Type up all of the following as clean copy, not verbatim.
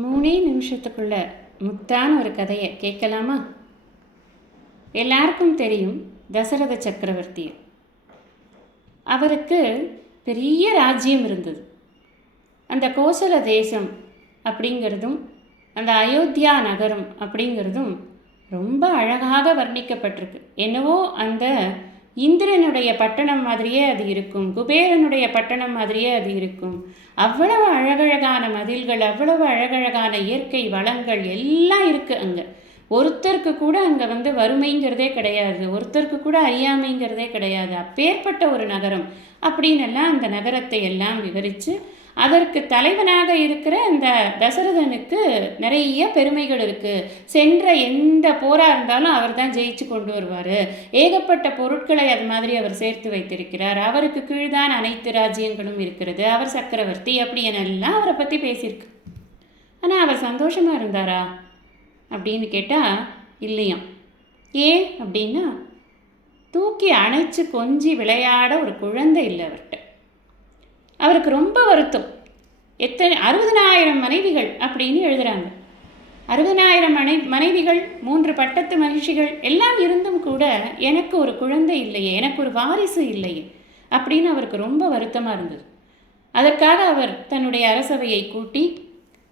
3 நிமிஷத்துக்குள்ள முத்தான ஒரு கதையை கேட்கலாமா? எல்லாருக்கும் தெரியும் தசரத சக்கரவர்த்தி. அவருக்கு பெரிய ராஜ்யம் இருந்தது. அந்த கோசல தேசம் அப்படிங்கிறதும் அந்த அயோத்தியா நகரம் அப்படிங்கிறதும் ரொம்ப அழகாக வர்ணிக்கப்பட்டிருக்கு. என்னவோ அந்த இந்திரனுடைய பட்டணம் மாதிரியே அது இருக்கும், குபேரனுடைய பட்டணம் மாதிரியே அது இருக்கும். அவ்வளவு அழகழகான மதில்கள், அவ்வளவு அழகழகான இயற்கை வளங்கள் எல்லாம் இருக்குது அங்கே. ஒருத்தருக்கு கூட அங்கே வறுமைங்கிறதே கிடையாது, ஒருத்தருக்கு கூட அறியாமைங்கிறதே கிடையாது. அப்பேற்பட்ட ஒரு நகரம் அப்படின்னெல்லாம் அந்த நகரத்தை எல்லாம் விவரித்து அதற்கு தலைவனாக இருக்கிற அந்த தசரதனுக்கு நிறைய பெருமைகள் இருக்குது. சென்ற எந்த போராக இருந்தாலும் அவர் தான் ஜெயிச்சு கொண்டு வருவார். ஏகப்பட்ட பொருட்களை அது மாதிரி அவர் சேர்த்து வைத்திருக்கிறார். அவருக்கு கீழ்தான் அனைத்து ராஜ்யங்களும் இருக்கிறது. அவர் சக்கரவர்த்தி அப்படி என்னெல்லாம் அவரை பற்றி பேசியிருக்கு. ஆனால் அவர் சந்தோஷமாக இருந்தாரா அப்படின்னு கேட்டால் இல்லையாம். ஏன் அப்படின்னா, தூக்கி அணைச்சி கொஞ்சி விளையாட ஒரு குழந்தை இல்லை அவர்கிட்ட. அவருக்கு ரொம்ப வருத்தம். 60,000 மனைவிகள் அப்படின்னு எழுதுகிறாங்க. 60,000 மனைவிகள், 3 பட்டத்து மகிழ்ச்சிகள் எல்லாம் இருந்தும் கூட எனக்கு ஒரு குழந்தை இல்லையே, எனக்கு ஒரு வாரிசு இல்லையே அப்படின்னு அவருக்கு ரொம்ப வருத்தமாக இருந்தது. அதற்காக அவர் தன்னுடைய அரசவையை கூட்டி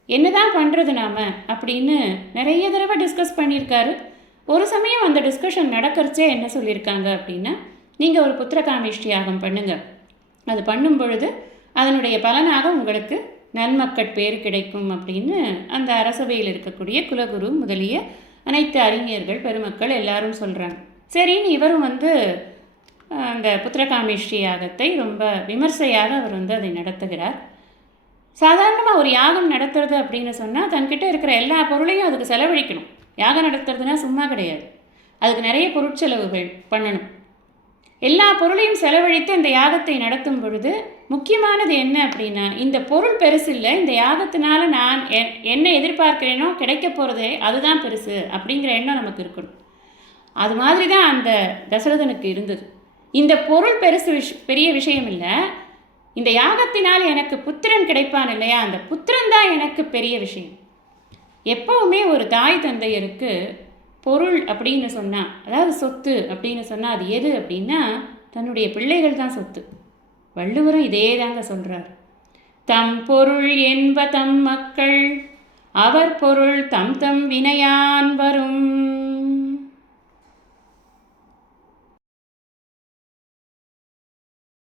என்னதான் பண்ணுறது நாம் அப்படின்னு நிறைய தடவை டிஸ்கஸ் பண்ணியிருக்காரு. ஒரு சமயம் அந்த டிஸ்கஷன் நடக்கிறச்சே என்ன சொல்லியிருக்காங்க அப்படின்னா, நீங்கள் ஒரு புத்திரகாமேஷ்டி யாகம் பண்ணுங்கள். அது பண்ணும் பொழுது அதனுடைய பலனாக உங்களுக்கு நன்மக்கள் பேர் கிடைக்கும் அப்படின்னு அந்த அரசவையில் இருக்கக்கூடிய குலகுரு முதலிய அனைத்து அறிஞர்கள் பெருமக்கள் எல்லாரும் சொல்கிறாங்க. சரின்னு இவரும் அந்த புத்திரகாமேஷ்டி யாகத்தை ரொம்ப விமர்சையாக அவர் அதை நடத்துகிறார். சாதாரணமாக ஒரு யாகம் நடத்துறது அப்படின்னு சொன்னால் தன்கிட்ட இருக்கிற எல்லா பொருளையும் அதுக்கு செலவழிக்கணும். யாகம் நடத்துறதுனா சும்மா கிடையாது, அதுக்கு நிறைய பொருட்செலவுகள் பண்ணணும். எல்லா பொருளையும் செலவழித்து அந்த யாகத்தை நடத்தும் பொழுது முக்கியமானது என்ன அப்படின்னா, இந்த பொருள் பெருசு இல்லை, இந்த யாகத்தினால நான் என்ன எதிர்பார்க்கிறேனோ கிடைக்க போகிறதே அதுதான் பெருசு அப்படிங்கிற எண்ணம் நமக்கு இருக்கணும். அது மாதிரி தான் அந்த தசரதனுக்கு இருந்தது. இந்த பொருள் பெரிய விஷயம் இல்லை, இந்த யாகத்தினால் எனக்கு புத்திரன் கிடைப்பான் இல்லையா, அந்த புத்திரன் தான் எனக்கு பெரிய விஷயம். எப்போவுமே ஒரு தாய் தந்தையருக்கு பொருள் அப்படின்னு சொன்னால், அதாவது சொத்து அப்படின்னு சொன்னால் அது எது அப்படின்னா தன்னுடைய பிள்ளைகள் தான் சொத்து. வள்ளுவரும் இதே தாங்க சொல்கிறார். தம் பொருள் என்ப தம் மக்கள், அவர் பொருள் தம் தம் வினையான் வரும்.